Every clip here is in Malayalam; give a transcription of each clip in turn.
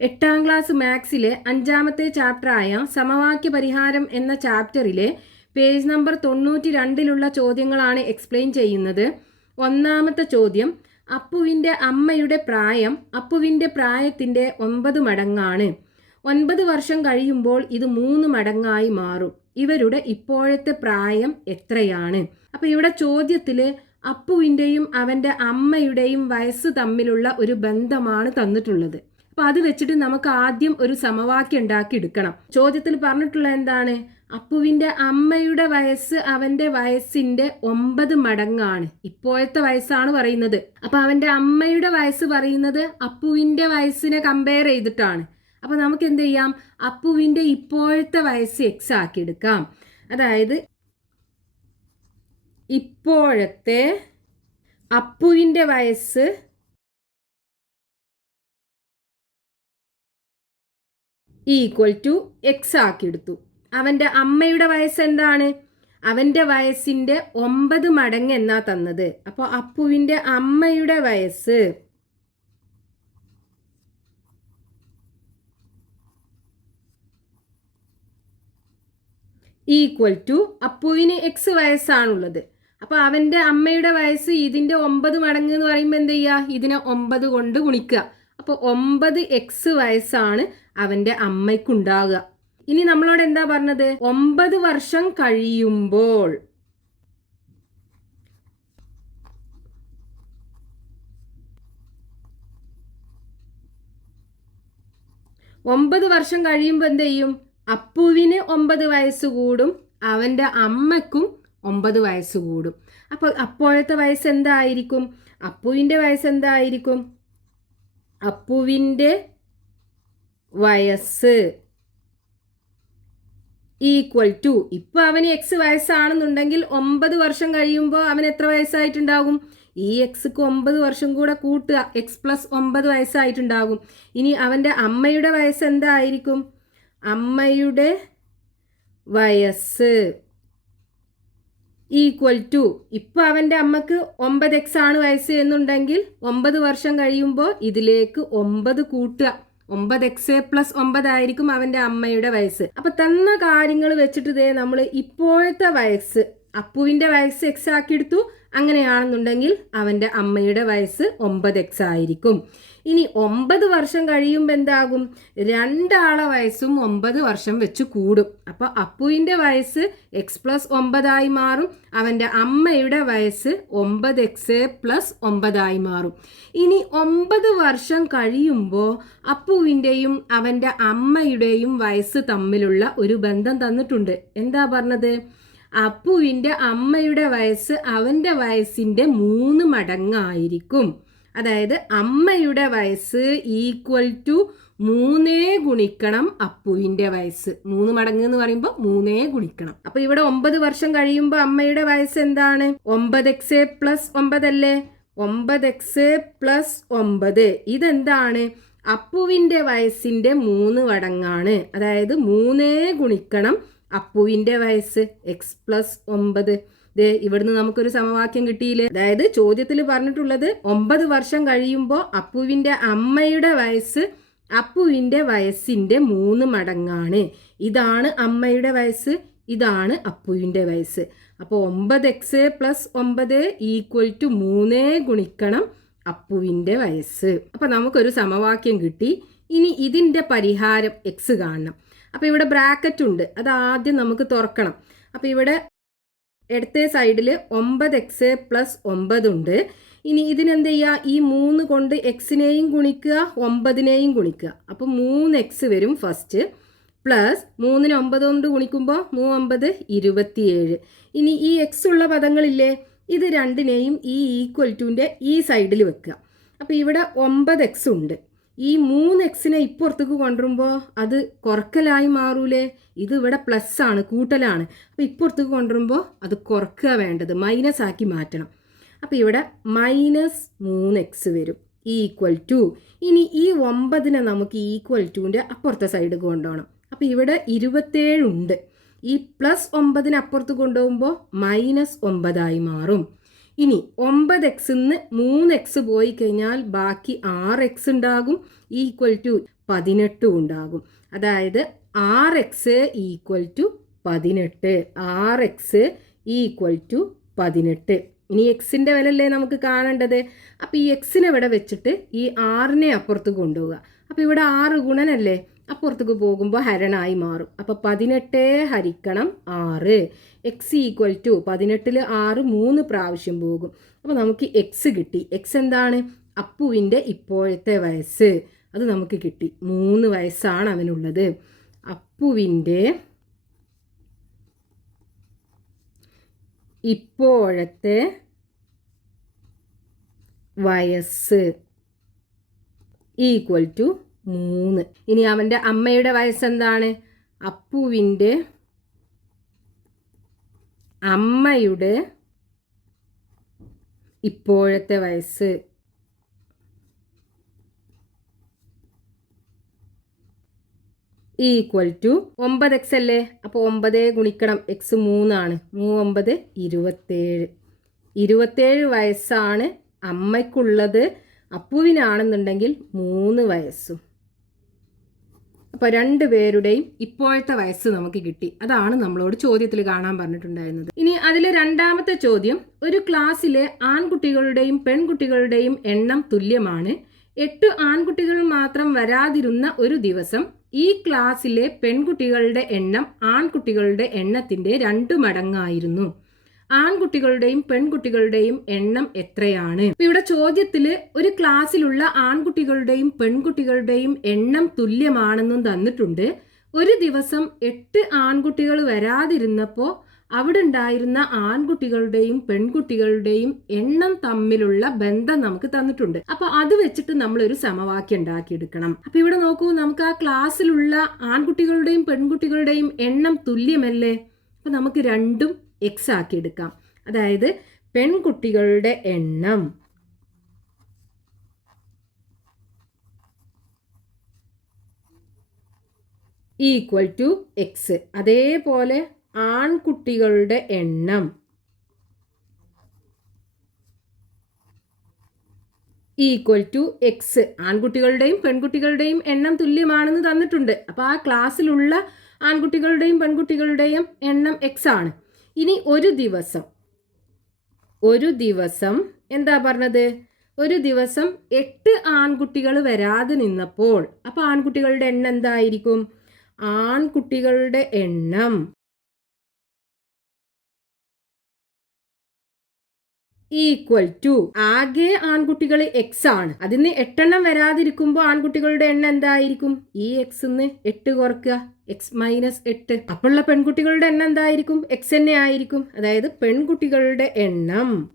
എട്ടാം ക്ലാസ് മാത്സിലെ അഞ്ചാമത്തെ ചാപ്റ്ററായ സമവാക്യ പരിഹാരം എന്ന ചാപ്റ്ററിലെ പേജ് നമ്പർ തൊണ്ണൂറ്റി രണ്ടിലുള്ള ചോദ്യങ്ങളാണ് എക്സ്പ്ലെയിൻ ചെയ്യുന്നത്. ഒന്നാമത്തെ ചോദ്യം അപ്പുവിന്റെ അമ്മയുടെ പ്രായം അപ്പുവിന്റെ പ്രായത്തിന്റെ ഒമ്പത് മടങ്ങാണ്. ഒൻപത് വർഷം കഴിയുമ്പോൾ ഇത് മൂന്ന് മടങ്ങായി മാറും. ഇവരുടെ ഇപ്പോഴത്തെ പ്രായം എത്രയാണ്? അപ്പോൾ ഇവിടെ ചോദ്യത്തിൽ അപ്പുവിന്റെയും അവന്റെ അമ്മയുടെയും വയസ്സ് തമ്മിലുള്ള ഒരു ബന്ധമാണ് തന്നിട്ടുള്ളത്. അപ്പൊ അത് വെച്ചിട്ട് നമുക്ക് ആദ്യം ഒരു സമവാക്യം ഉണ്ടാക്കി എടുക്കണം. ചോദ്യത്തിൽ പറഞ്ഞിട്ടുള്ള എന്താണ്? അപ്പുവിന്റെ അമ്മയുടെ വയസ്സ് അവന്റെ വയസ്സിന്റെ ഒമ്പത് മടങ്ങാണ്. ഇപ്പോഴത്തെ വയസ്സാണ് പറയുന്നത്. അപ്പൊ അവന്റെ അമ്മയുടെ വയസ്സ് പറയുന്നത് അപ്പുവിന്റെ വയസ്സിനെ കമ്പയർ ചെയ്തിട്ടാണ്. അപ്പൊ നമുക്ക് എന്ത് ചെയ്യാം? അപ്പുവിന്റെ ഇപ്പോഴത്തെ വയസ്സ് എക്സ് ആക്കി എടുക്കാം. അതായത് ഇപ്പോഴത്തെ അപ്പുവിന്റെ വയസ്സ് ഈക്വൽ ടു എക്സ് ആക്കി എടുത്തു അവന്റെ അമ്മയുടെ വയസ്സ് എന്താണ്? അവന്റെ വയസ്സിന്റെ ഒമ്പത് മടങ്ങ് എന്നാ തന്നത്. അപ്പോൾ അപ്പുവിന്റെ അമ്മയുടെ വയസ്സ് ഈക്വൽ ടു അപ്പുവിന് എക്സ് വയസ്സാണുള്ളത്. അപ്പോൾ അവന്റെ അമ്മയുടെ വയസ്സ് ഇതിന്റെ ഒമ്പത് മടങ്ങ് എന്ന് പറയുമ്പോൾ എന്ത് ചെയ്യുക? ഇതിനെ ഒമ്പത് കൊണ്ട് ഗുണിക്കുക. അപ്പോൾ ഒമ്പത് എക്സ് വയസ്സാണ് അവന്റെ അമ്മയ്ക്കുണ്ടാകുക ഇനി നമ്മളോട് എന്താ പറഞ്ഞത്? ഒമ്പത് വർഷം കഴിയുമ്പോൾ ഒമ്പത് വർഷം കഴിയുമ്പോൾ എന്ത് ചെയ്യും? അപ്പുവിന് ഒമ്പത് വയസ്സ് കൂടും അവന്റെ അമ്മയ്ക്കും ഒമ്പത് വയസ്സ് കൂടും. അപ്പോൾ അപ്പോഴത്തെ വയസ്സ് എന്തായിരിക്കും? അപ്പുവിന്റെ വയസ്സ് എന്തായിരിക്കും? അപ്പുവിന്റെ വയസ്സ്. Equal to. ഇപ്പൊ അവന് എക്സ് വയസ്സാണെന്നുണ്ടെങ്കിൽ ഒമ്പത് വർഷം കഴിയുമ്പോൾ അവൻ എത്ര വയസ്സായിട്ടുണ്ടാകും? ഈ എക്സ്ക്ക് ഒമ്പത് വർഷം കൂടെ കൂട്ടുക. എക്സ് പ്ലസ് ഒമ്പത് വയസ്സായിട്ടുണ്ടാകും. ഇനി അവന്റെ അമ്മയുടെ വയസ്സ് എന്തായിരിക്കും? അമ്മയുടെ വയസ്സ്. Equal to. ഇപ്പൊ അവന്റെ അമ്മയ്ക്ക് ഒമ്പത് എക്സ് ആണ് വയസ്സ് എന്നുണ്ടെങ്കിൽ ഒമ്പത് വർഷം കഴിയുമ്പോൾ ഇതിലേക്ക് ഒമ്പത് കൂട്ടുക. ഒമ്പത് എക്സ് പ്ലസ് ഒമ്പതായിരിക്കും അവന്റെ അമ്മയുടെ വയസ്സ്. അപ്പൊ തന്ന കാര്യങ്ങൾ വെച്ചിട്ട് ഇതേ നമ്മൾ ഇപ്പോഴത്തെ വയസ്സ് അപ്പുവിന്റെ വയസ്സ് എക്സ് ആക്കി എടുത്തു. അങ്ങനെയാണെന്നുണ്ടെങ്കിൽ അവന്റെ അമ്മയുടെ വയസ്സ് ഒമ്പത് എക്സ് ആയിരിക്കും. ഇനി ഒമ്പത് വർഷം കഴിയുമ്പോൾ എന്താകും? രണ്ടാളെ വയസ്സും ഒമ്പത് വർഷം വെച്ച് കൂടും. അപ്പോൾ അപ്പുവിന്റെ വയസ്സ് എക്സ് പ്ലസ് ഒമ്പതായി മാറും. അവന്റെ അമ്മയുടെ വയസ്സ് ഒമ്പത് എക്സ് പ്ലസ് ഒമ്പതായി മാറും. ഇനി ഒമ്പത് വർഷം കഴിയുമ്പോൾ അപ്പുവിന്റെയും അവന്റെ അമ്മയുടെയും വയസ്സ് തമ്മിലുള്ള ഒരു ബന്ധം തന്നിട്ടുണ്ട്. എന്താ പറഞ്ഞത്? അപ്പുവിന്റെ അമ്മയുടെ വയസ്സ് അവന്റെ വയസ്സിന്റെ മൂന്ന് മടങ്ങായിരിക്കും. അതായത് അമ്മയുടെ വയസ്സ് ഈക്വൽ ടു മൂന്നേ ഗുണിക്കണം അപ്പുവിന്റെ വയസ്സ്. മൂന്ന് മടങ്ങ് എന്ന് പറയുമ്പോൾ മൂന്നേ ഗുണിക്കണം. അപ്പൊ ഇവിടെ ഒമ്പത് വർഷം കഴിയുമ്പോൾ അമ്മയുടെ വയസ്സ് എന്താണ്? ഒമ്പത് എക്സ് പ്ലസ് ഒമ്പതല്ലേ ഒമ്പത് എക്സ് പ്ലസ് ഒമ്പത്. ഇതെന്താണ്? അപ്പുവിന്റെ വയസ്സിന്റെ മൂന്ന് മടങ്ങാണ്. അതായത് മൂന്നേ ഗുണിക്കണം അപ്പുവിന്റെ വയസ്സ്. എക്സ് പ്ലസ് ഒമ്പത്. ദേ ഇവിടുന്ന് നമുക്കൊരു സമവാക്യം കിട്ടിയില്ലേ? അതായത് ചോദ്യത്തിൽ പറഞ്ഞിട്ടുള്ളത് ഒമ്പത് വർഷം കഴിയുമ്പോൾ അപ്പുവിന്റെ അമ്മയുടെ വയസ്സ് അപ്പുവിന്റെ വയസ്സിന്റെ മൂന്ന് മടങ്ങാണ്. ഇതാണ് അമ്മയുടെ വയസ്സ് ഇതാണ് അപ്പുവിന്റെ വയസ്സ്. അപ്പോൾ ഒമ്പത് എക്സ് പ്ലസ് ഒമ്പത് ഈക്വൽ ടു മൂന്നേ ഗുണിക്കണം അപ്പുവിന്റെ വയസ്സ്. അപ്പോൾ നമുക്കൊരു സമവാക്യം കിട്ടി. ഇനി ഇതിന്റെ പരിഹാരം എക്സ് കാണണം. അപ്പോൾ ഇവിടെ ബ്രാക്കറ്റ് ഉണ്ട്. അത് ആദ്യം നമുക്ക് തുറക്കണം. അപ്പോൾ ഇവിടെ ഇടത്തെ സൈഡിൽ ഒമ്പത് എക്സ് പ്ലസ് ഒമ്പതുണ്ട് ഇനി ഇതിനെന്ത് ചെയ്യുക ഈ മൂന്ന് കൊണ്ട് എക്സിനെയും ഗുണിക്കുക ഒമ്പതിനെയും ഗുണിക്കുക. അപ്പോൾ മൂന്ന് എക്സ് വരും ഫസ്റ്റ് പ്ലസ് മൂന്നിന് ഒമ്പത് കൊണ്ട് ഗുണിക്കുമ്പോൾ മൂവൊമ്പത് ഇരുപത്തിയേഴ്. ഇനി ഈ എക്സ് ഉള്ള പദങ്ങളില്ലേ? ഇത് രണ്ടിനെയും ഈ ഈക്വൽ ടുവിന്റെ ഈ സൈഡിൽ വെക്കുക. അപ്പോൾ ഇവിടെ ഒമ്പത് എക്സ് ഉണ്ട്. ഈ മൂന്ന് എക്സിനെ ഇപ്പുറത്തേക്ക് കൊണ്ടുവരുമ്പോൾ അത് കുറക്കലായി മാറൂലേ? ഇത് ഇവിടെ പ്ലസ് ആണ് കൂട്ടലാണ്. അപ്പോൾ ഇപ്പുറത്തേക്ക് കൊണ്ടുവരുമ്പോൾ അത് കുറക്കുക വേണ്ടത് മൈനസ് ആക്കി മാറ്റണം. അപ്പോൾ ഇവിടെ മൈനസ് മൂന്ന് എക്സ് വരും ഈക്വൽ ടു ഇനി ഈ ഒമ്പതിനെ നമുക്ക് ഈക്വൽ ടുവിന്റെ അപ്പുറത്തെ സൈഡ് കൊണ്ടുപോകണം. അപ്പോൾ ഇവിടെ ഇരുപത്തേഴുണ്ട് ഈ പ്ലസ് ഒമ്പതിന് അപ്പുറത്ത് കൊണ്ടുപോകുമ്പോൾ മൈനസ് ഒമ്പതായി മാറും. ഇനി ഒമ്പത് എക്സിന്ന് മൂന്ന് എക്സ് പോയി കഴിഞ്ഞാൽ ബാക്കി ആറ് എക്സ് ഉണ്ടാകും ഈക്വൽ ടു പതിനെട്ടും ഉണ്ടാകും. അതായത് ആർ എക്സ് ഈക്വൽ ടു പതിനെട്ട് ആർ എക്സ് ഈക്വൽ ടു പതിനെട്ട്. ഇനി എക്സിന്റെ വില അല്ലേ നമുക്ക് കാണേണ്ടത്? അപ്പോൾ ഈ എക്സിനെ ഇവിടെ വെച്ചിട്ട് ഈ ആറിനെ അപ്പുറത്ത് കൊണ്ടുപോവുക. അപ്പോൾ ഇവിടെ ആറ് ഗുണനല്ലേ? അപ്പുറത്തേക്ക് പോകുമ്പോൾ ഹരണായി മാറും. അപ്പോൾ പതിനെട്ട് ഹരിക്കണം ആറ്. എക്സ് ഈക്വൽ ടു പതിനെട്ടിൽ ആറ് മൂന്ന് പ്രാവശ്യം പോകും. അപ്പോൾ നമുക്ക് എക്സ് കിട്ടി. എക്സ് എന്താണ്? അപ്പുവിന്റെ ഇപ്പോഴത്തെ വയസ്സ്. അത് നമുക്ക് കിട്ടി. മൂന്ന് വയസ്സാണ് അവനുള്ളത്. അപ്പുവിന്റെ ഇപ്പോഴത്തെ വയസ്സ് ഈക്വൽ ടു മൂന്ന്. ഇനി അവന്റെ അമ്മയുടെ വയസ്സെന്താണ്? അപ്പുവിന്റെ അമ്മയുടെ ഇപ്പോഴത്തെ വയസ്സ്. ഈക്വൽ ടു ഒമ്പത് എക്സ് അല്ലേ? അപ്പോൾ ഒമ്പത് ഗുണിക്കണം എക്സ് മൂന്നാണ്. മൂവൊമ്പത് ഇരുപത്തേഴ്. ഇരുപത്തേഴ് വയസ്സാണ് അമ്മയ്ക്കുള്ളത്. അപ്പുവിനാണെന്നുണ്ടെങ്കിൽ മൂന്ന് വയസ്സും. അപ്പോൾ രണ്ട് പേരുടെയും ഇപ്പോഴത്തെ വയസ്സ് നമുക്ക് കിട്ടി. അതാണ് നമ്മളോട് ചോദ്യത്തിൽ കാണാൻ പറഞ്ഞിട്ടുണ്ടായിരുന്നത്. ഇനി അതിലെ രണ്ടാമത്തെ ചോദ്യം ഒരു ക്ലാസ്സിലെ ആൺകുട്ടികളുടെയും പെൺകുട്ടികളുടെയും എണ്ണം തുല്യമാണ്. എട്ട് ആൺകുട്ടികൾ മാത്രം വരാതിരുന്ന ഒരു ദിവസം ഈ ക്ലാസ്സിലെ പെൺകുട്ടികളുടെ എണ്ണം ആൺകുട്ടികളുടെ എണ്ണത്തിന്റെ രണ്ടു മടങ്ങായിരുന്നു. ആൺകുട്ടികളുടെയും പെൺകുട്ടികളുടെയും എണ്ണം എത്രയാണ്? ഇവിടെ ചോദ്യത്തിൽ ഒരു ക്ലാസ്സിലുള്ള ആൺകുട്ടികളുടെയും പെൺകുട്ടികളുടെയും എണ്ണം തുല്യമാണെന്നും തന്നിട്ടുണ്ട്. ഒരു ദിവസം എട്ട് ആൺകുട്ടികൾ വരാതിരുന്നപ്പോൾ അവിടെ ഉണ്ടായിരുന്ന ആൺകുട്ടികളുടെയും പെൺകുട്ടികളുടെയും എണ്ണം തമ്മിലുള്ള ബന്ധം നമുക്ക് തന്നിട്ടുണ്ട്. അപ്പൊ അത് വെച്ചിട്ട് നമ്മൾ ഒരു സമവാക്യം ഉണ്ടാക്കിയെടുക്കണം. അപ്പൊ ഇവിടെ നോക്കൂ നമുക്ക് ആ ക്ലാസ്സിലുള്ള ആൺകുട്ടികളുടെയും പെൺകുട്ടികളുടെയും എണ്ണം തുല്യമല്ലേ? അപ്പൊ നമുക്ക് രണ്ടും എക്സ് ആക്കി എടുക്കാം അതായത് പെൺകുട്ടികളുടെ എണ്ണം. ഈക്വൽ ടു എക്സ് അതേപോലെ ആൺകുട്ടികളുടെ എണ്ണം. ഈക്വൽ ടു എക്സ് ആൺകുട്ടികളുടെയും പെൺകുട്ടികളുടെയും എണ്ണം തുല്യമാണെന്ന് തന്നിട്ടുണ്ട്. അപ്പോൾ ആ ക്ലാസ്സിലുള്ള ആൺകുട്ടികളുടെയും പെൺകുട്ടികളുടെയും എണ്ണം എക്സ് ആണ്. ഇനി ഒരു ദിവസം. ഒരു ദിവസം എന്താ പറഞ്ഞത്? ഒരു ദിവസം എട്ട് ആൺകുട്ടികൾ വരാതെ നിന്നപ്പോൾ അപ്പോൾ ആൺകുട്ടികളുടെ എണ്ണം എന്തായിരിക്കും? ആൺകുട്ടികളുടെ എണ്ണം ഈക്വൽ ടു. ആകെ ആൺകുട്ടികൾ എക്സ് ആണ്. അതിന് എട്ടെണ്ണം വരാതിരിക്കുമ്പോൾ ആൺകുട്ടികളുടെ എണ്ണം എന്തായിരിക്കും? ഈ എക്സ് എട്ട് കുറക്കുക എക്സ് മൈനസ് എട്ട്. അപ്പോഴുള്ള പെൺകുട്ടികളുടെ എണ്ണം എന്തായിരിക്കും? എക്സ് തന്നെ ആയിരിക്കും. അതായത് പെൺകുട്ടികളുടെ എണ്ണം.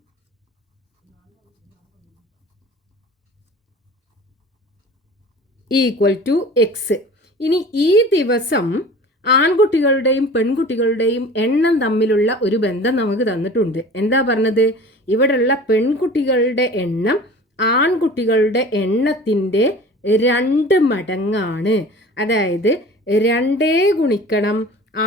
ഈക്വൽ ടു എക്സ് ഇനി ഈ ദിവസം ആൺകുട്ടികളുടെയും പെൺകുട്ടികളുടെയും എണ്ണം തമ്മിലുള്ള ഒരു ബന്ധം നമുക്ക് തന്നിട്ടുണ്ട്. എന്താ പറഞ്ഞത്? ഇവിടെയുള്ള പെൺകുട്ടികളുടെ എണ്ണം ആൺകുട്ടികളുടെ എണ്ണത്തിന്റെ രണ്ട് മടങ്ങാണ്. അതായത് രണ്ടേ ഗുണിക്കണം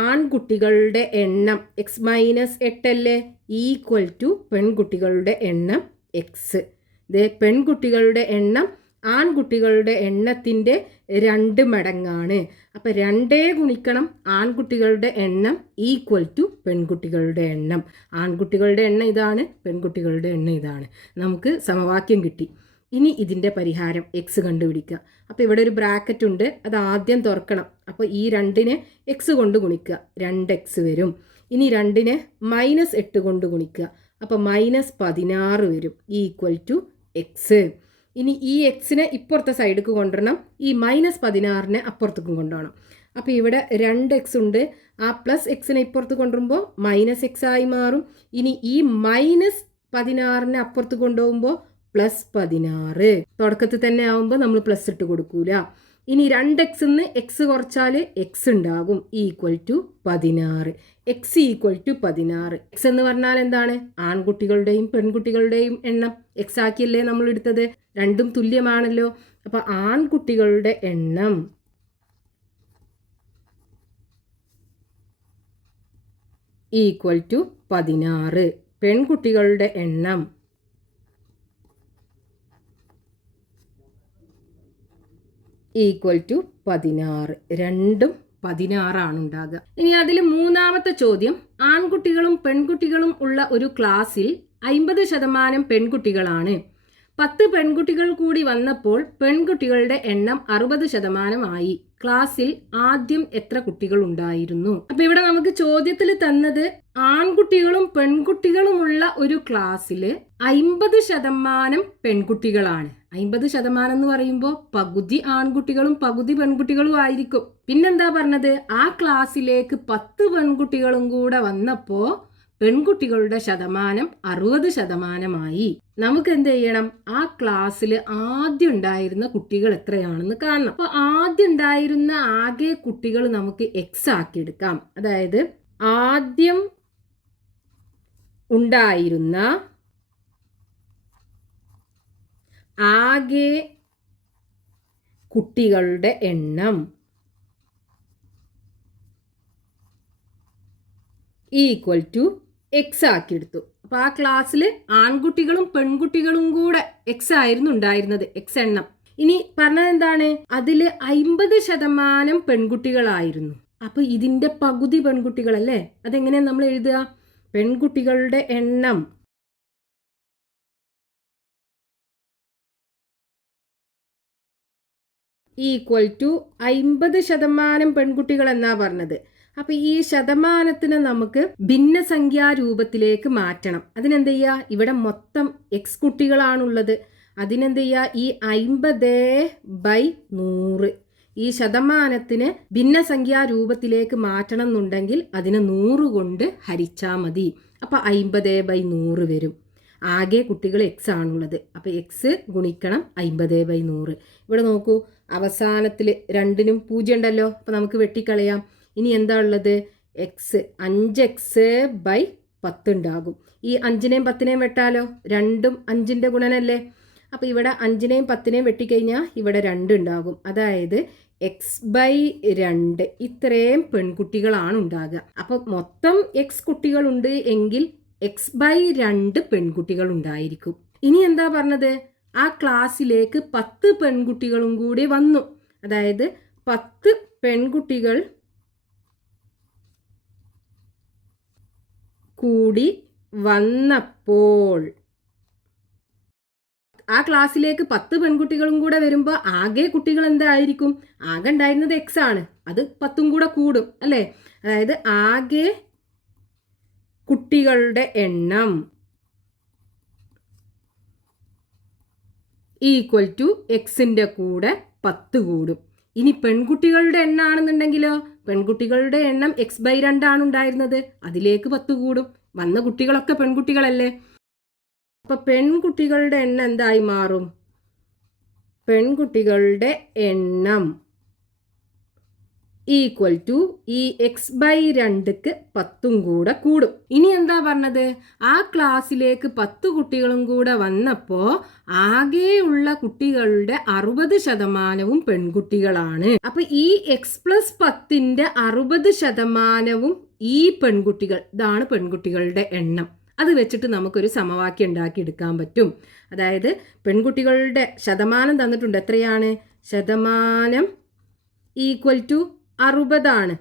ആൺകുട്ടികളുടെ എണ്ണം എക്സ് മൈനസ് എട്ടല്ലേ ഈക്വൽ ടു പെൺകുട്ടികളുടെ എണ്ണം എക്സ് ഇത് പെൺകുട്ടികളുടെ എണ്ണം ആൺകുട്ടികളുടെ എണ്ണത്തിന്റെ രണ്ട് മടങ്ങാണ്. അപ്പം രണ്ടേ ഗുണിക്കണം ആൺകുട്ടികളുടെ എണ്ണം ഈക്വൽ ടു പെൺകുട്ടികളുടെ എണ്ണം. ആൺകുട്ടികളുടെ എണ്ണം ഇതാണ് പെൺകുട്ടികളുടെ എണ്ണം ഇതാണ്. നമുക്ക് സമവാക്യം കിട്ടി. ഇനി ഇതിന്റെ പരിഹാരം എക്സ് കണ്ടുപിടിക്കുക. അപ്പോൾ ഇവിടെ ഒരു ബ്രാക്കറ്റ് ഉണ്ട് അത് ആദ്യം തുറക്കണം. അപ്പോൾ ഈ രണ്ടിനെ എക്സ് കൊണ്ട് ഗുണിക്കുക. രണ്ട് എക്സ് വരും. ഇനി രണ്ടിനെ മൈനസ് എട്ട് കൊണ്ട് ഗുണിക്കുക. അപ്പോൾ മൈനസ് പതിനാറ് വരും. ഈക്വൽ ടു എക്സ് ഇനി ഈ എക്സിനെ ഇപ്പുറത്തെ സൈഡിലേക്ക് കൊണ്ടുവരണം ഈ മൈനസ് പതിനാറിനെ അപ്പുറത്തേക്കും കൊണ്ടുപോകണം. അപ്പോൾ ഇവിടെ രണ്ട് എക്സ് ഉണ്ട്. ആ പ്ലസ് എക്സിനെ ഇപ്പുറത്ത് കൊണ്ടുവരുമ്പോൾ മൈനസ് എക്സ് ആയി മാറും. ഇനി ഈ മൈനസ് പതിനാറിനെ അപ്പുറത്ത് കൊണ്ടുപോകുമ്പോൾ പ്ലസ് പതിനാറ്. തുടക്കത്തിൽ തന്നെ ആവുമ്പോൾ നമ്മൾ പ്ലസ് ഇട്ട് കൊടുക്കൂല. ഇനി രണ്ട് എക്സ് എക്സ് കുറച്ചാൽ എക്സ് ഉണ്ടാകും. ഈക്വൽ ടു പതിനാറ്. എക്സ് ഈക്വൽ ടു പതിനാറ്. എക്സ് എന്ന് പറഞ്ഞാൽ എന്താണ്? ആൺകുട്ടികളുടെയും പെൺകുട്ടികളുടെയും എണ്ണം. എക്സ് ആക്കിയല്ലേ നമ്മൾ എടുത്തത്? രണ്ടും തുല്യമാണല്ലോ. അപ്പോൾ ആൺകുട്ടികളുടെ എണ്ണം ഈക്വൽ ടു പതിനാറ്. പെൺകുട്ടികളുടെ എണ്ണം ഈക്വൽ ടു പതിനാറ്. രണ്ടും പതിനാറാണ് ഉണ്ടാകുക ഇനി അതിൽ മൂന്നാമത്തെ ചോദ്യം. ആൺകുട്ടികളും പെൺകുട്ടികളും ഉള്ള ഒരു ക്ലാസ്സിൽ അയിമ്പത് ശതമാനം പെൺകുട്ടികളാണ്. പത്ത് പെൺകുട്ടികൾ കൂടി വന്നപ്പോൾ പെൺകുട്ടികളുടെ എണ്ണം അറുപത് ശതമാനമായി ക്ലാസ്സിൽ ആദ്യം എത്ര കുട്ടികൾ ഉണ്ടായിരുന്നു? അപ്പൊ ഇവിടെ നമുക്ക് ചോദ്യത്തിൽ തന്നത് ആൺകുട്ടികളും പെൺകുട്ടികളുമുള്ള ഒരു ക്ലാസ്സിൽ അയിമ്പത് ശതമാനം പെൺകുട്ടികളാണ്. അയിമ്പത് ശതമാനം എന്ന് പറയുമ്പോൾ പകുതി ആൺകുട്ടികളും പകുതി പെൺകുട്ടികളും ആയിരിക്കും. പിന്നെന്താ പറഞ്ഞത്? ആ ക്ലാസ്സിലേക്ക് പത്ത് പെൺകുട്ടികളും കൂടെ വന്നപ്പോൾ പെൺകുട്ടികളുടെ ശതമാനം അറുപത് ശതമാനമായി. നമുക്ക് എന്ത് ചെയ്യണം? ആ ക്ലാസ്സിൽ ആദ്യം ഉണ്ടായിരുന്ന കുട്ടികൾ എത്രയാണെന്ന് കാണണം. അപ്പൊ ആദ്യം ഉണ്ടായിരുന്ന ആകെ കുട്ടികൾ നമുക്ക് എക്സ് ആക്കി എടുക്കാം. അതായത് ആദ്യം ഉണ്ടായിരുന്ന ആകെ കുട്ടികളുടെ എണ്ണം. ഈക്വൽ ടു എക്സ് ആക്കി എടുത്തു അപ്പോൾ ആ ക്ലാസ്സിൽ ആൺകുട്ടികളും പെൺകുട്ടികളും കൂടെ എക്സ് ആയിരുന്നു ഉണ്ടായിരുന്നത് എക്സ് എണ്ണം. ഇനി പറഞ്ഞത് എന്താണ്? അതിൽ അയിമ്പത് ശതമാനം പെൺകുട്ടികളായിരുന്നു. അപ്പോൾ ഇതിന്റെ പകുതി പെൺകുട്ടികളല്ലേ? അതെങ്ങനെയാ നമ്മൾ എഴുതുക? പെൺകുട്ടികളുടെ എണ്ണം ഈക്വൽ ടു അയിമ്പത് ശതമാനം പെൺകുട്ടികൾ എന്നാ പറഞ്ഞത്. അപ്പൊ ഈ ശതമാനത്തിനെ നമുക്ക് ഭിന്നസംഖ്യാ രൂപത്തിലേക്ക് മാറ്റണം. അതിനെന്ത് ചെയ്യുക ഇവിടെ മൊത്തം എക്സ് കുട്ടികളാണുള്ളത്. അതിനെന്ത് ചെയ്യുക ഈ അയിമ്പത് ബൈ നൂറ്. ഈ ശതമാനത്തിന് ഭിന്നസംഖ്യാ രൂപത്തിലേക്ക് മാറ്റണം എന്നുണ്ടെങ്കിൽ അതിന് നൂറ് കൊണ്ട് ഹരിച്ചാൽ മതി. അപ്പം അയിമ്പത് ബൈ നൂറ് വരും. ആകെ കുട്ടികൾ എക്സ് ആണുള്ളത്. അപ്പോൾ എക്സ് ഗുണിക്കണം അയിമ്പത് ബൈ നൂറ്. ഇവിടെ നോക്കൂ. അവസാനത്തിൽ രണ്ടിനും പൂജ്യം ഉണ്ടല്ലോ അപ്പോൾ നമുക്ക് വെട്ടിക്കളയാം. ഇനി എന്താ ഉള്ളത്? എക്സ് അഞ്ച് എക്സ് ബൈ പത്ത് ഉണ്ടാകും. ഈ അഞ്ചിനെയും പത്തിനെയും വെട്ടാലോ? രണ്ടും അഞ്ചിന്റെ ഗുണനല്ലേ? അപ്പോൾ ഇവിടെ അഞ്ചിനെയും പത്തിനെയും വെട്ടിക്കഴിഞ്ഞാൽ ഇവിടെ രണ്ട് ഉണ്ടാകും. അതായത് എക്സ് ബൈ രണ്ട്. ഇത്രയും പെൺകുട്ടികളാണ് ഉണ്ടാകുക. അപ്പോൾ മൊത്തം എക്സ് കുട്ടികളുണ്ട് എങ്കിൽ എക്സ് ബൈ രണ്ട് പെൺകുട്ടികൾ ഉണ്ടായിരിക്കും. ഇനി എന്താ പറഞ്ഞത്? ആ ക്ലാസ്സിലേക്ക് പത്ത് പെൺകുട്ടികളും കൂടി വന്നു. അതായത് പത്ത് പെൺകുട്ടികൾ കൂടി വന്നപ്പോൾ ആ ക്ലാസ്സിലേക്ക് പത്ത് പെൺകുട്ടികളും കൂടെ വരുമ്പോൾ ആകെ കുട്ടികൾ എന്തായിരിക്കും? ആകെ ഉണ്ടായിരുന്നത് എക്സ് ആണ്. അത് പത്തും കൂടെ കൂടും അല്ലേ? അതായത് ആകെ കുട്ടികളുടെ എണ്ണം. ഈക്വൽ ടു എക്സിന്റെ കൂടെ പത്ത് കൂടും. ഇനി പെൺകുട്ടികളുടെ എണ്ണാണെന്നുണ്ടെങ്കിലോ? പെൺകുട്ടികളുടെ എണ്ണം എക്സ് ബൈ രണ്ടാണ് ഉണ്ടായിരുന്നത്. അതിലേക്ക് പത്ത് കൂടും. വന്ന കുട്ടികളൊക്കെ പെൺകുട്ടികളല്ലേ? അപ്പൊ പെൺകുട്ടികളുടെ എണ്ണം എന്തായി മാറും? പെൺകുട്ടികളുടെ എണ്ണം ഈക്വൽ ടു ഈ എക്സ് ബൈ രണ്ടുക്ക് പത്തും കൂടെ കൂടും. ഇനി എന്താ പറഞ്ഞത്? ആ ക്ലാസ്സിലേക്ക് പത്ത് കുട്ടികളും കൂടെ വന്നപ്പോൾ ആകെയുള്ള കുട്ടികളുടെ അറുപത് ശതമാനവും പെൺകുട്ടികളാണ്. അപ്പൊ ഈ എക്സ് പ്ലസ് പത്തിന്റെ അറുപത് ശതമാനവും ഈ പെൺകുട്ടികൾ ഇതാണ് പെൺകുട്ടികളുടെ എണ്ണം. അത് വെച്ചിട്ട് നമുക്കൊരു സമവാക്യം ഉണ്ടാക്കി എടുക്കാൻ പറ്റും. അതായത് പെൺകുട്ടികളുടെ ശതമാനം തന്നിട്ടുണ്ട് എത്രയാണ്? ശതമാനം ഈക്വൽ ടു അറുപതാണ്.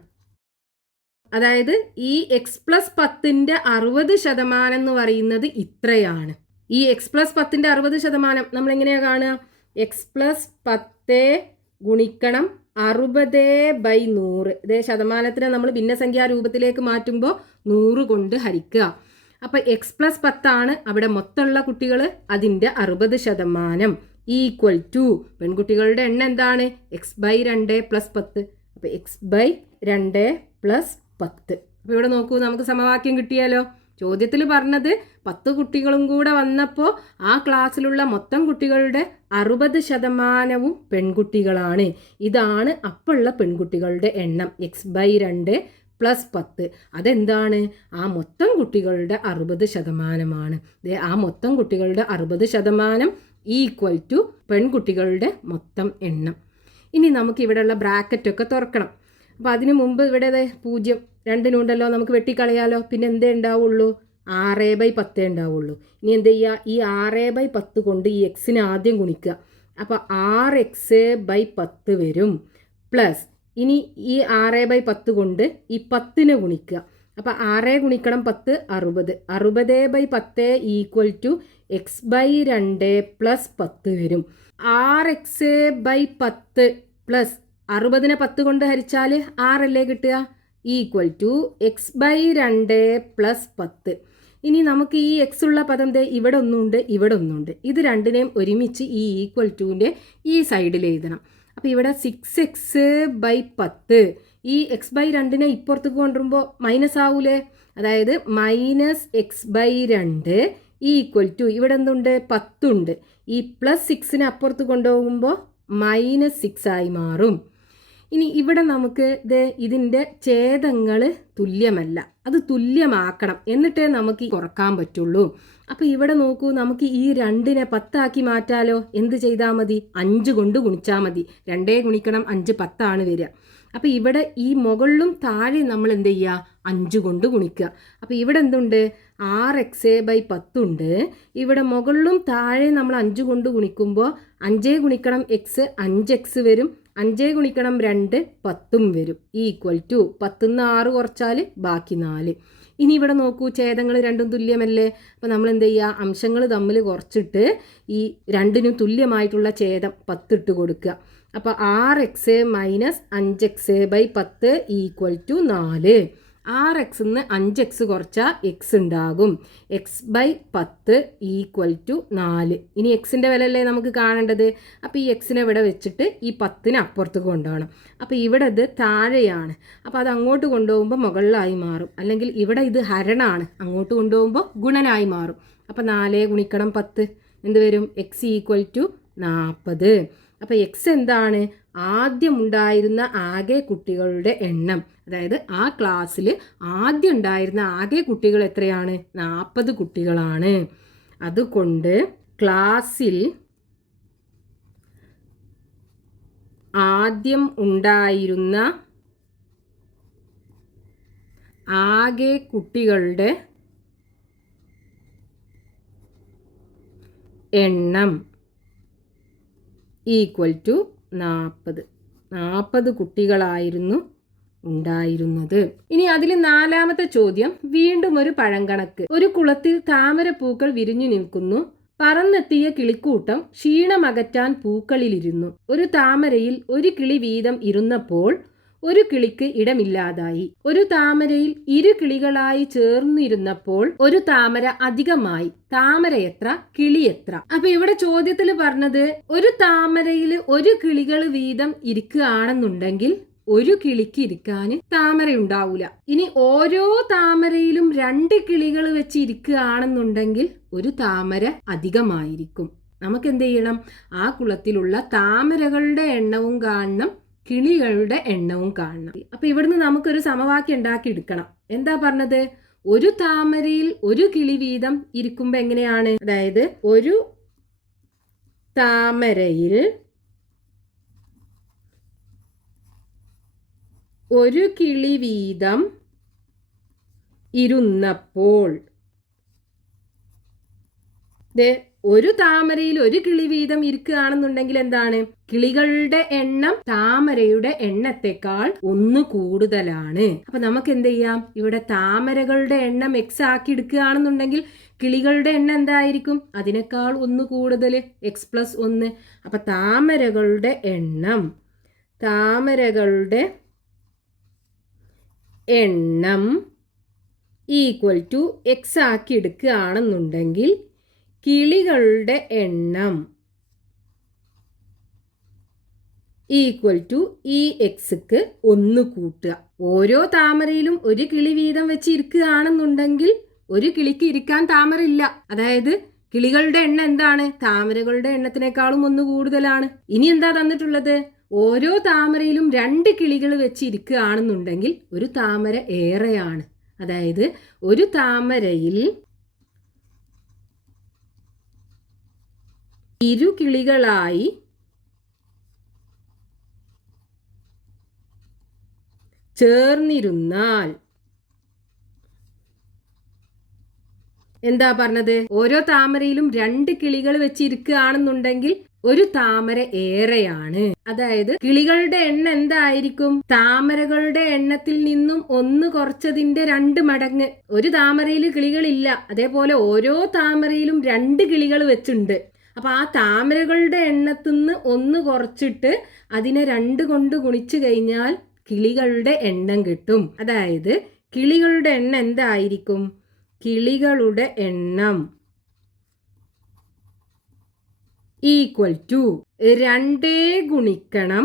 അതായത് ഈ എക്സ് പ്ലസ് പത്തിന്റെ അറുപത് ശതമാനം എന്ന് പറയുന്നത് ഇത്രയാണ്. ഈ എക്സ് പ്ലസ് പത്തിന്റെ അറുപത് ശതമാനം നമ്മൾ എങ്ങനെയാണ് കാണുക? എക്സ് പ്ലസ് പത്ത് ഗുണിക്കണം അറുപത് ബൈ നൂറ്. ഇതേ ശതമാനത്തിനെ നമ്മൾ ഭിന്നസംഖ്യാ രൂപത്തിലേക്ക് മാറ്റുമ്പോൾ നൂറ് കൊണ്ട് ഹരിക്കുക. അപ്പോൾ എക്സ് പ്ലസ് പത്താണ് അവിടെ മൊത്തമുള്ള കുട്ടികൾ അതിന്റെ അറുപത് ശതമാനം. ഈക്വൽ ടു പെൺകുട്ടികളുടെ എണ്ണം എന്താണ്? എക്സ് ബൈ രണ്ട് പ്ലസ് പത്ത്. അപ്പോൾ എക്സ് ബൈ രണ്ട് പ്ലസ് പത്ത്. അപ്പോൾ ഇവിടെ നോക്കൂ നമുക്ക് സമവാക്യം കിട്ടിയാലോ? ചോദ്യത്തിൽ പറഞ്ഞത് പത്ത് കുട്ടികളും കൂടെ വന്നപ്പോൾ ആ ക്ലാസ്സിലുള്ള മൊത്തം കുട്ടികളുടെ അറുപത് ശതമാനവും പെൺകുട്ടികളാണ്. ഇതാണ് അപ്പോഴുള്ള പെൺകുട്ടികളുടെ എണ്ണം. എക്സ് ബൈ രണ്ട് പ്ലസ് പത്ത്. അതെന്താണ്? ആ മൊത്തം കുട്ടികളുടെ അറുപത് ശതമാനമാണ്. ആ മൊത്തം കുട്ടികളുടെ അറുപത് ശതമാനം ഈക്വൽ ടു പെൺകുട്ടികളുടെ മൊത്തം എണ്ണം. ഇനി നമുക്ക് ഇവിടെയുള്ള ബ്രാക്കറ്റൊക്കെ തുറക്കണം. അപ്പോൾ അതിന് മുമ്പ് ഇവിടെ പൂജ്യം രണ്ടിനുണ്ടല്ലോ നമുക്ക് വെട്ടിക്കളയാലോ? പിന്നെ എന്തേ ഉണ്ടാവുള്ളൂ? ആറ് ബൈ പത്തേ ഉണ്ടാവുള്ളൂ. ഇനി എന്ത് ചെയ്യുക? ഈ ആറ് ബൈ പത്ത് കൊണ്ട് ഈ എക്സിനെ ആദ്യം ഗുണിക്കുക. അപ്പോൾ ആറ് എക്സ് ബൈ പത്ത് വരും. പ്ലസ് ഇനി ഈ ആറ് ബൈ പത്ത് കൊണ്ട് ഈ പത്തിന് ഗുണിക്കുക. അപ്പോൾ ആറ് ഗുണിക്കണം പത്ത് അറുപത്. അറുപത് ബൈ പത്ത് ഈക്വൽ ടു എക്സ് ബൈ രണ്ട് പ്ലസ് പത്ത് വരും. ആറ് എക്സ് ബൈ പത്ത് പ്ലസ് അറുപതിനെ പത്ത് കൊണ്ട് ഹരിച്ചാൽ ആറല്ലേ കിട്ടുക? ഈക്വൽ ടു എക്സ് ബൈ രണ്ട് പ്ലസ് പത്ത്. ഇനി നമുക്ക് ഈ എക്സ് ഉള്ള പദം ദേ ഇവിടെ ഒന്നുണ്ട് ഇവിടെ ഒന്നുണ്ട്. ഇത് രണ്ടിനെയും ഒരുമിച്ച് ഈ ഈക്വൽ ടുവിന്റെ ഈ സൈഡിൽ എഴുതണം. അപ്പോൾ ഇവിടെ സിക്സ് എക്സ് ബൈ പത്ത്. ഈ എക്സ് ബൈ രണ്ടിനെ ഇപ്പുറത്തേക്ക് കൊണ്ടുവരുമ്പോൾ മൈനസ് ആവൂലേ? അതായത് മൈനസ് എക്സ് ബൈ രണ്ട് ഈക്വൽ ടു. ഇവിടെ എന്തുണ്ട്? പത്തുണ്ട്. ഈ പ്ലസ് സിക്സിന് അപ്പുറത്ത് കൊണ്ടുപോകുമ്പോൾ മൈനസ് സിക്സ് ആയി മാറും. ഇനി ഇവിടെ നമുക്ക് ഇത് ഇതിന്റെ ഛേദങ്ങൾ തുല്യമല്ല. അത് തുല്യമാക്കണം. എന്നിട്ടേ നമുക്ക് കുറയ്ക്കാൻ പറ്റുള്ളൂ. അപ്പോൾ ഇവിടെ നോക്കൂ നമുക്ക് ഈ രണ്ടിനെ പത്താക്കി മാറ്റാലോ? എന്ത് ചെയ്താൽ മതി? അഞ്ച് കൊണ്ട് ഗുണിച്ചാൽ മതി. രണ്ടേ ഗുണിക്കണം അഞ്ച് പത്താണ് വരിക. അപ്പോൾ ഇവിടെ ഈ മുകളിലും താഴെ നമ്മൾ എന്ത് ചെയ്യുക? അഞ്ച് കൊണ്ട് ഗുണിക്കുക. അപ്പോൾ ഇവിടെ എന്തുണ്ട്? ആറ് എക്സ് എ ബൈ പത്തുണ്ട് ഇവിടെ മുകളിലും താഴെ നമ്മൾ അഞ്ച് കൊണ്ട് ഗുണിക്കുമ്പോൾ അഞ്ചേ ഗുണിക്കണം എക്സ് അഞ്ച് എക്സ് വരും. അഞ്ചേ ഗുണിക്കണം രണ്ട് പത്തും വരും. ഈക്വൽ ടു പത്തുനിന്ന് ആറ് കുറച്ചാൽ ബാക്കി നാല്. ഇനി ഇവിടെ നോക്കൂ ഛേദങ്ങൾ രണ്ടും തുല്യമല്ലേ? അപ്പോൾ നമ്മൾ എന്ത് ചെയ്യുക? അംശങ്ങൾ തമ്മിൽ കുറച്ചിട്ട് ഈ രണ്ടിനും തുല്യമായിട്ടുള്ള ഛേദം പത്തിട്ട് കൊടുക്കുക. അപ്പോൾ ആറ് എക്സ് മൈനസ് അഞ്ച് എക്സ് ബൈ പത്ത് ഈക്വൽ ടു നാല്. ആറ് എക്സ് നിന്ന് അഞ്ച് എക്സ് കുറച്ചാൽ എക്സ് ഉണ്ടാകും. എക്സ് ബൈ പത്ത് ഈക്വൽ ടു നാല്. ഇനി എക്സിന്റെ വില അല്ലേ നമുക്ക് കാണേണ്ടത്? അപ്പോൾ ഈ എക്സിനെ ഇവിടെ വെച്ചിട്ട് ഈ പത്തിന് അപ്പുറത്ത് കൊണ്ടുപോകണം. അപ്പോൾ ഇവിടെ ഇത് താഴെയാണ്. അപ്പോൾ അത് അങ്ങോട്ട് കൊണ്ടുപോകുമ്പോൾ മുകളിലായി മാറും. അല്ലെങ്കിൽ ഇവിടെ ഇത് ഹരണാണ്. അങ്ങോട്ട് കൊണ്ടുപോകുമ്പോൾ ഗുണനായി മാറും. അപ്പോൾ നാലേ ഗുണിക്കണം പത്ത്. എന്ത് വരും? എക്സ് ഈക്വൽ ടു നാൽപ്പത് അപ്പോൾ എക്സ് എന്താണ്? ആദ്യം ഉണ്ടായിരുന്ന ആകെ കുട്ടികളുടെ എണ്ണം. അതായത് ആ ക്ലാസ്സിൽ ആദ്യം ഉണ്ടായിരുന്ന ആകെ കുട്ടികൾ എത്രയാണ്? നാൽപ്പത് കുട്ടികളാണ്. അതുകൊണ്ട് ക്ലാസ്സിൽ ആദ്യം ഉണ്ടായിരുന്ന ആകെ കുട്ടികളുടെ എണ്ണം. ഈക്വൽ ടു നാൽപ്പത് നാൽപ്പത് കുട്ടികളായിരുന്നു ഉണ്ടായിരുന്നത്. ഇനി അതിൽ നാലാമത്തെ ചോദ്യം. വീണ്ടും ഒരു പഴങ്കണക്ക്. ഒരു കുളത്തിൽ താമരപ്പൂക്കൾ വിരിഞ്ഞു നിൽക്കുന്നു. പറന്നെത്തിയ കിളിക്കൂട്ടം ക്ഷീണമകറ്റാൻ പൂക്കളിലിരുന്നു. ഒരു താമരയിൽ ഒരു കിളി വീതം ഇരുന്നപ്പോൾ ഒരു കിളിക്ക് ഇടമില്ലാതായി. ഒരു താമരയിൽ ഇരു കിളികളായി ചേർന്നിരുന്നപ്പോൾ ഒരു താമര അധികമായി. താമര എത്ര കിളി എത്ര അപ്പൊ ഇവിടെ ചോദ്യത്തിൽ പറഞ്ഞത് ഒരു താമരയിൽ ഒരു കിളികൾ വീതം ഇരിക്കുകയാണെന്നുണ്ടെങ്കിൽ ഒരു കിളിക്ക് ഇരിക്കാന് താമര ഉണ്ടാവൂല ഇനി ഓരോ താമരയിലും രണ്ട് കിളികൾ വെച്ച് ഇരിക്കുകയാണെന്നുണ്ടെങ്കിൽ ഒരു താമര അധികമായിരിക്കും. നമുക്ക് എന്ത് ചെയ്യണം? ആ കുളത്തിലുള്ള താമരകളുടെ എണ്ണവും കാണണം. കിളികളുടെ എണ്ണവും കാണണം. അപ്പൊ ഇവിടുന്ന് നമുക്കൊരു സമവാക്യം ഉണ്ടാക്കി എടുക്കണം എന്താ പറഞ്ഞത്? ഒരു താമരയിൽ ഒരു കിളി വീതം ഇരിക്കുമ്പോ എങ്ങനെയാണ്? അതായത് ഒരു താമരയിൽ ഒരു കിളി വീതം ഇരുന്നപ്പോൾ ഒരു താമരയിൽ ഒരു കിളി വീതം ഇരിക്കുകയാണെന്നുണ്ടെങ്കിൽ എന്താണ്? കിളികളുടെ എണ്ണം താമരയുടെ എണ്ണത്തെക്കാൾ ഒന്ന് കൂടുതലാണ്. അപ്പൊ നമുക്ക് എന്ത് ചെയ്യാം? ഇവിടെ താമരകളുടെ എണ്ണം എക്സ് ആക്കി എടുക്കുകയാണെന്നുണ്ടെങ്കിൽ കിളികളുടെ എണ്ണം എന്തായിരിക്കും? അതിനേക്കാൾ ഒന്ന് കൂടുതൽ എക്സ് പ്ലസ് ഒന്ന്. അപ്പൊ താമരകളുടെ എണ്ണം താമരകളുടെ എണ്ണം ഈക്വൽ ടു എക്സ് ആക്കി എടുക്കുകയാണെന്നുണ്ടെങ്കിൽ കിളികളുടെ എണ്ണം ഈക്വൽ ടു ഈ എക്സ്ക്ക് ഒന്ന് കൂട്ടുക. ഓരോ താമരയിലും ഒരു കിളി വീതം വെച്ച് ഇരിക്കുകയാണെന്നുണ്ടെങ്കിൽ ഒരു കിളിക്ക് ഇരിക്കാൻ താമര ഇല്ല അതായത് കിളികളുടെ എണ്ണം എന്താണ്? താമരകളുടെ എണ്ണത്തിനേക്കാളും ഒന്ന് കൂടുതലാണ്. ഇനി എന്താ തന്നിട്ടുള്ളത്? ഓരോ താമരയിലും രണ്ട് കിളികൾ വെച്ച് ഇരിക്കുകയാണെന്നുണ്ടെങ്കിൽ ഒരു താമര ഏറെയാണ്. അതായത് ഒരു താമരയിൽ ഇരു കിളികളായി ചേർന്നിരുന്നാൽ. എന്താ പറഞ്ഞത്? ഓരോ താമരയിലും രണ്ട് കിളികൾ വെച്ചിരിക്കുകയാണെന്നുണ്ടെങ്കിൽ ഒരു താമര ഏറെയാണ്. അതായത് കിളികളുടെ എണ്ണം എന്തായിരിക്കും? താമരകളുടെ എണ്ണത്തിൽ നിന്നും ഒന്ന് കുറച്ചതിന്റെ രണ്ട് മടങ്ങ്. ഒരു താമരയിൽ കിളികളില്ല. അതേപോലെ ഓരോ താമരയിലും രണ്ട് കിളികൾ വെച്ചുണ്ട് അപ്പൊ ആ താമരകളുടെ എണ്ണത്തിൽ നിന്ന് ഒന്ന് കുറച്ചിട്ട് അതിനെ രണ്ട് കൊണ്ട് ഗുണിച്ചു കഴിഞ്ഞാൽ കിളികളുടെ എണ്ണം കിട്ടും. അതായത് കിളികളുടെ എണ്ണം എന്തായിരിക്കും? കിളികളുടെ എണ്ണം ഈക്വൽ ടു രണ്ടേ ഗുണിക്കണം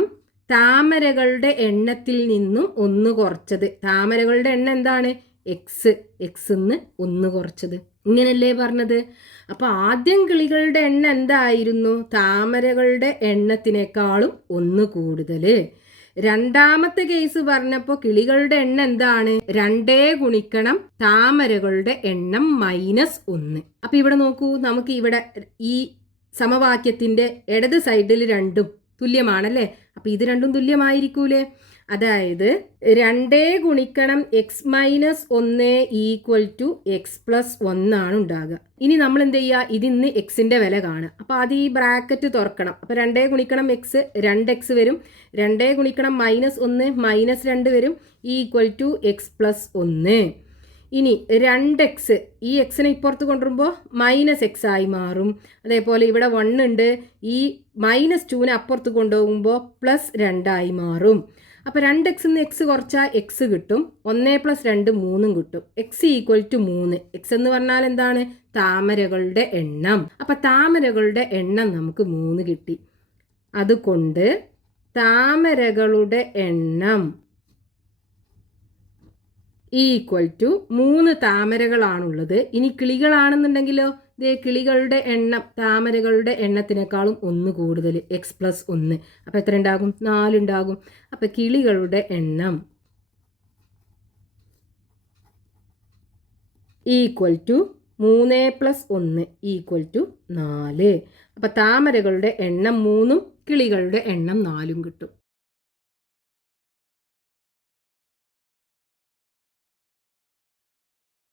താമരകളുടെ എണ്ണത്തിൽ നിന്നും ഒന്ന് കുറച്ചത്. താമരകളുടെ എണ്ണം എന്താണ്? എക്സ് എക്സ് ഒന്ന് കുറച്ചത്. ഇങ്ങനല്ലേ പറഞ്ഞത്? അപ്പൊ ആദ്യം കിളികളുടെ എണ്ണം എന്തായിരുന്നു? താമരകളുടെ എണ്ണത്തിനേക്കാളും ഒന്ന് കൂടുതൽ. രണ്ടാമത്തെ കേസ് പറഞ്ഞപ്പോൾ കിളികളുടെ എണ്ണം എന്താണ്? രണ്ടേ ഗുണിക്കണം താമരകളുടെ എണ്ണം മൈനസ് ഒന്ന്. അപ്പൊ ഇവിടെ നോക്കൂ നമുക്ക് ഇവിടെ ഈ സമവാക്യത്തിന്റെ ഇടത് സൈഡിൽ രണ്ടും തുല്യമാണല്ലേ? അപ്പൊ ഇത് രണ്ടും തുല്യമായിരിക്കൂലേ? അതായത് രണ്ടേ ഗുണിക്കണം എക്സ് മൈനസ് ഒന്ന് ഈക്വൽ ടു എക്സ് പ്ലസ് ഒന്നാണ് ഉണ്ടാകുക ഇനി നമ്മൾ എന്ത് ചെയ്യുക? ഇതിന്ന് എക്സിന്റെ വില കാണുക. അപ്പൊ അത് ഈ ബ്രാക്കറ്റ് തുറക്കണം. അപ്പൊ രണ്ടേ ഗുണിക്കണം എക്സ് രണ്ട് എക്സ് വരും. രണ്ടേ ഗുണിക്കണം മൈനസ് ഒന്ന് മൈനസ് രണ്ട് വരും. ഈക്വൽ ടു എക്സ് പ്ലസ് ഒന്ന് ഇനി രണ്ട് എക്സ് ഈ എക്സിനെ ഇപ്പുറത്ത് കൊണ്ടുവരുമ്പോൾ മൈനസ് എക്സ് ആയി മാറും. അതേപോലെ ഇവിടെ വൺ ഉണ്ട്. ഈ മൈനസ് ടുവിനെ അപ്പുറത്ത് കൊണ്ടുപോകുമ്പോൾ പ്ലസ് രണ്ടായി മാറും. അപ്പോൾ രണ്ട് എക്സ് നിന്ന് എക്സ് കുറച്ചാൽ എക്സ് കിട്ടും. ഒന്ന് പ്ലസ് രണ്ട് മൂന്നും കിട്ടും. എക്സ് ഈക്വൽ ടു മൂന്ന്. എക്സ് എന്ന് പറഞ്ഞാൽ എന്താണ്? താമരകളുടെ എണ്ണം. അപ്പം താമരകളുടെ എണ്ണം നമുക്ക് മൂന്ന് കിട്ടി. അതുകൊണ്ട് താമരകളുടെ എണ്ണം ഈക്വൽ ടു മൂന്ന് താമരകളാണുള്ളത്. ഇനി കിളികളാണെന്നുണ്ടെങ്കിലോ? ഇതേ കിളികളുടെ എണ്ണം താമരകളുടെ എണ്ണത്തിനേക്കാളും ഒന്ന് കൂടുതൽ എക്സ് പ്ലസ് ഒന്ന്. അപ്പം എത്ര ഉണ്ടാകും? നാലുണ്ടാകും അപ്പം കിളികളുടെ എണ്ണം ഈക്വൽ ടു മൂന്ന് പ്ലസ് ഒന്ന് ഈക്വൽ ടു നാല്. അപ്പം താമരകളുടെ എണ്ണം മൂന്നും കിളികളുടെ എണ്ണം നാലും കിട്ടും.